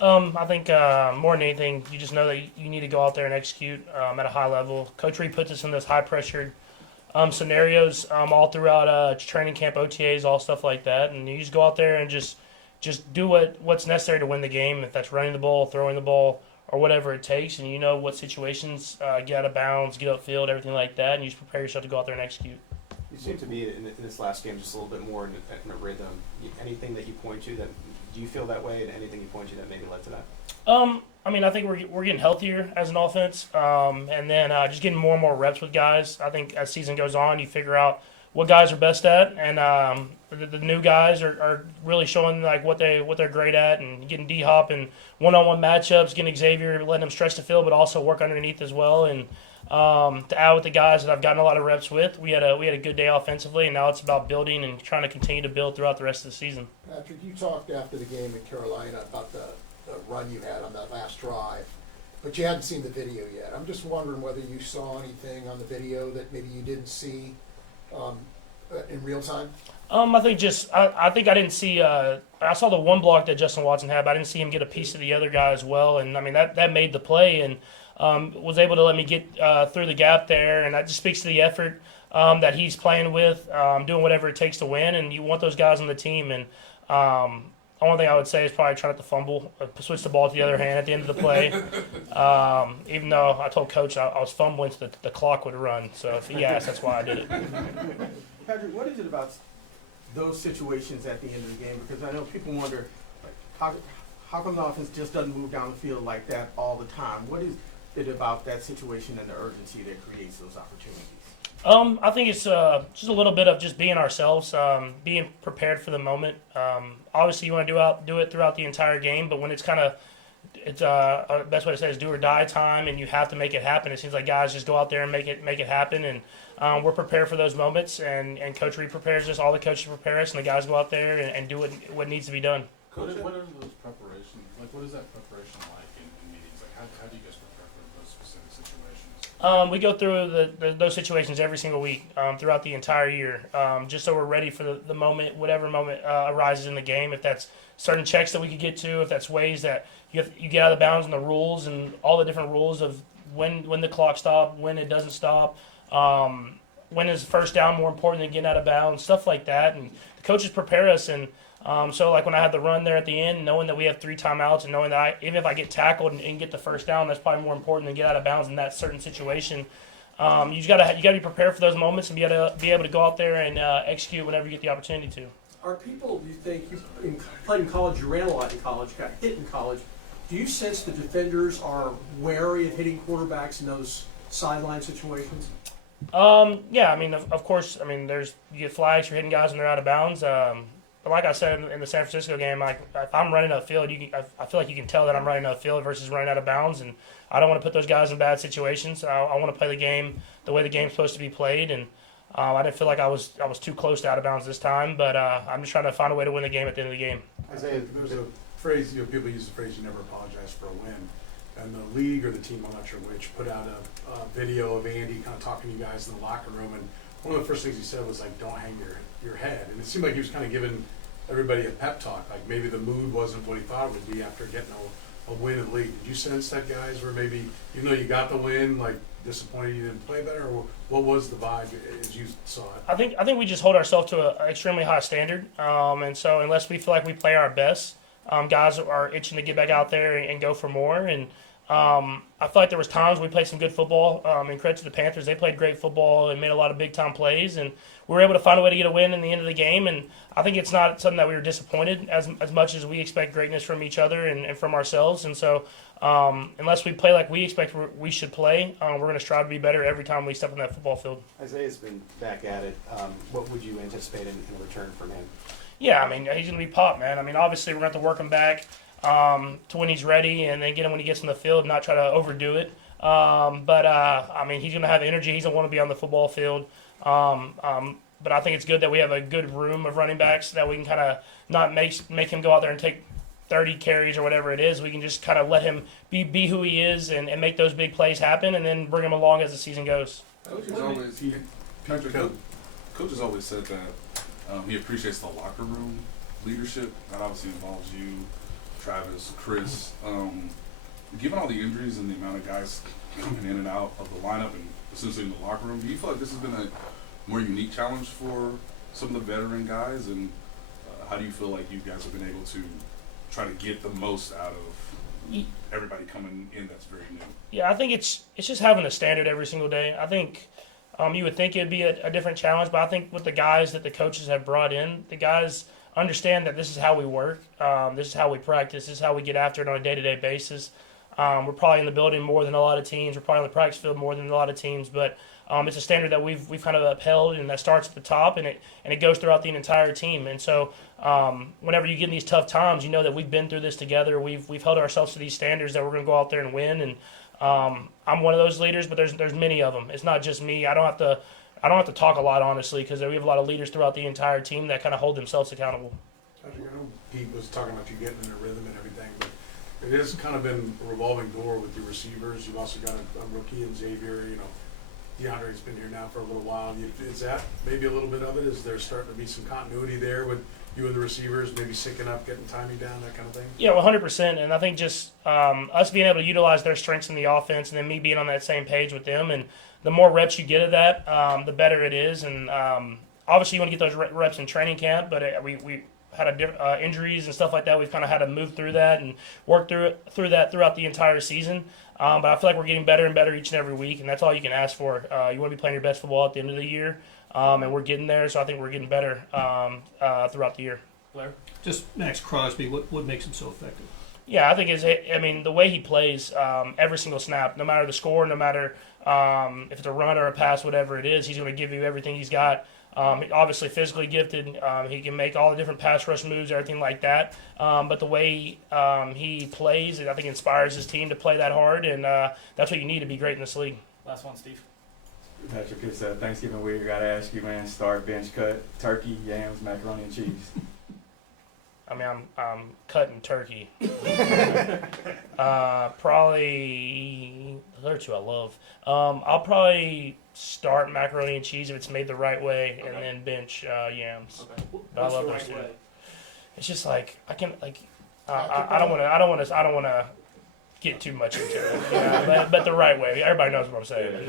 I think more than anything, you just know that you need to go out there and execute at a high level. Coach Reed puts us in those high pressured scenarios all throughout training camp, OTAs, all stuff like that, and you just go out there and just do what's necessary to win the game. If that's running the ball, throwing the ball, or whatever it takes, and you know what situations get out of bounds, get upfield, everything like that, and you just prepare yourself to go out there and execute. You seem to be in this last game just a little bit more in a rhythm. Anything that you point to that do you feel that way, and anything you point to that maybe led to that? I mean, I think we're getting healthier as an offense, and then just getting more and more reps with guys. I think as season goes on, you figure out what guys are best at, and the new guys are really showing like what they're great at, and getting D Hop and one-on-one matchups, getting Xavier, letting him stretch the field, but also work underneath as well. And to add with the guys that I've gotten a lot of reps with, we had a good day offensively, and now it's about building and trying to continue to build throughout the rest of the season. Patrick, you talked after the game in Carolina about the run you had on that last drive, but you hadn't seen the video yet. I'm just wondering whether you saw anything on the video that maybe you didn't see in real time. I think I didn't see. I saw the one block that Justin Watson had, but I didn't see him get a piece of the other guy as well. And I mean that made the play and was able to let me get through the gap there, and that just speaks to the effort that he's playing with, doing whatever it takes to win. And you want those guys on the team. And the only thing I would say is probably try not to fumble, switch the ball to the other hand at the end of the play. Even though I told Coach I was fumbling so the clock would run. So if he asked, that's why I did it. Patrick, what is it about those situations at the end of the game? Because I know people wonder, like, how come the offense just doesn't move down the field like that all the time? What is it about that situation and the urgency that creates those opportunities? I think it's just a little bit of just being ourselves, being prepared for the moment. Obviously, you want to do it throughout the entire game, but when it's best way to say it is do or die time, and you have to make it happen. It seems like guys just go out there and make it happen, and we're prepared for those moments. And Coach Reed prepares us, all the coaches prepare us, and the guys go out there and do what needs to be done. Coach, what are those preparations like? What is that preparation like in meetings? Like, how do you guys prepare for those specific situations? We go through those situations every single week throughout the entire year, just so we're ready for the moment, whatever moment arises in the game. If that's certain checks that we could get to, if that's ways that you get out of bounds and the rules and all the different rules of when the clock stops, when it doesn't stop, when is first down more important than getting out of bounds, stuff like that. And the coaches prepare us, and so like when I had the run there at the end, knowing that we have 3 timeouts and knowing that even if I get tackled and get the first down, that's probably more important than get out of bounds in that certain situation. You gotta be prepared for those moments and be able to go out there and execute whenever you get the opportunity to. Are people, do you think, you played in college, you ran a lot in college, got hit in college, do you sense the defenders are wary of hitting quarterbacks in those sideline situations? Yeah, I mean, of course, I mean, you get flags for hitting guys when they're out of bounds. But like I said in the San Francisco game, like if I'm running upfield, I feel like you can tell that I'm running upfield versus running out of bounds, and I don't want to put those guys in bad situations. I want to play the game the way the game's supposed to be played, and I didn't feel like I was too close to out of bounds this time. But I'm just trying to find a way to win the game at the end of the game. Isaiah, there's a phrase, people use the phrase, you never apologize for a win. And the league or the team, I'm not sure which, put out a video of Andy kind of talking to you guys in the locker room. And one of the first things he said was, like, don't hang your head. And it seemed like he was kind of giving everybody a pep talk. Like maybe the mood wasn't what he thought it would be after getting a win in the league. Did you sense that guys were maybe, even though you got the win, like disappointed you didn't play better? Or what was the vibe as you saw it? I think we just hold ourselves to an extremely high standard. And so unless we feel like we play our best, guys are itching to get back out there and go for more. And I feel like there was times we played some good football. And credit to the Panthers, they played great football and made a lot of big time plays, and we were able to find a way to get a win in the end of the game. And I think it's not something that we were disappointed as much as we expect greatness from each other and from ourselves. And so unless we play like we expect we should play, we're going to strive to be better every time we step on that football field. Isaiah's been back at it. What would you anticipate in return from him? Yeah, I mean, he's going to be popped, man. I mean, obviously we're going to have to work him back to when he's ready, and then get him when he gets in the field, not try to overdo it. But I mean, he's going to have energy. He's going to want to be on the football field. But I think it's good that we have a good room of running backs that we can kind of not make him go out there and take 30 carries or whatever it is. We can just kind of let him be who he is and make those big plays happen, and then bring him along as the season goes. Coach has always said that he appreciates the locker room leadership. That obviously involves you, Travis, Chris, given all the injuries and the amount of guys coming in and out of the lineup and essentially in the locker room, do you feel like this has been a more unique challenge for some of the veteran guys? And how do you feel like you guys have been able to try to get the most out of everybody coming in that's very new? Yeah, I think it's just having a standard every single day. I think you would think it'd be a different challenge, but I think with the guys that the coaches have brought in, the guys understand that this is how we work, this is how we practice, this is how we get after it on a day-to-day basis. We're probably in the building more than a lot of teams. We're probably on the practice field more than a lot of teams, but it's a standard that we've kind of upheld, and that starts at the top, and it goes throughout the entire team. And so, whenever you get in these tough times, you know that we've been through this together. We've held ourselves to these standards that we're going to go out there and win. And I'm one of those leaders, but there's many of them. It's not just me. I don't have to talk a lot, honestly, because we have a lot of leaders throughout the entire team that kind of hold themselves accountable. Patrick, I know Pete was talking about you getting in a rhythm and everything, but it has kind of been a revolving door with your receivers. You've also got a rookie in Xavier. You know, DeAndre's been here now for a little while. Is that maybe a little bit of it? Is there starting to be some continuity there with you and the receivers, maybe syncing up, getting timing down, that kind of thing? Yeah, 100%. And I think just us being able to utilize their strengths in the offense, and then me being on that same page with them, and the more reps you get of that, the better it is. And obviously, you want to get those reps in training camp, but we had injuries and stuff like that. We've kind of had to move through that and work through that throughout the entire season. But I feel like we're getting better and better each and every week, and that's all you can ask for. You want to be playing your best football at the end of the year, and we're getting there. So I think we're getting better throughout the year. Blair? Just Max Crosby, what makes him so effective? Yeah, I think the way he plays every single snap, no matter the score, no matter if it's a run or a pass, whatever it is, he's going to give you everything he's got. Obviously physically gifted. He can make all the different pass rush moves, everything like that. But the way he plays, I think, inspires his team to play that hard, and that's what you need to be great in this league. Last one, Steve. Patrick, it's Thanksgiving week. Gotta ask you, man. Start, bench, cut, turkey, yams, macaroni and cheese. I mean, I'm cutting turkey. Probably the other two I love. I'll probably start macaroni and cheese if it's made the right way, and then bench yams. Okay. But I What's love the those right two. way? It's just like I don't want to get too much into it. You know? But the right way. Everybody knows what I'm saying.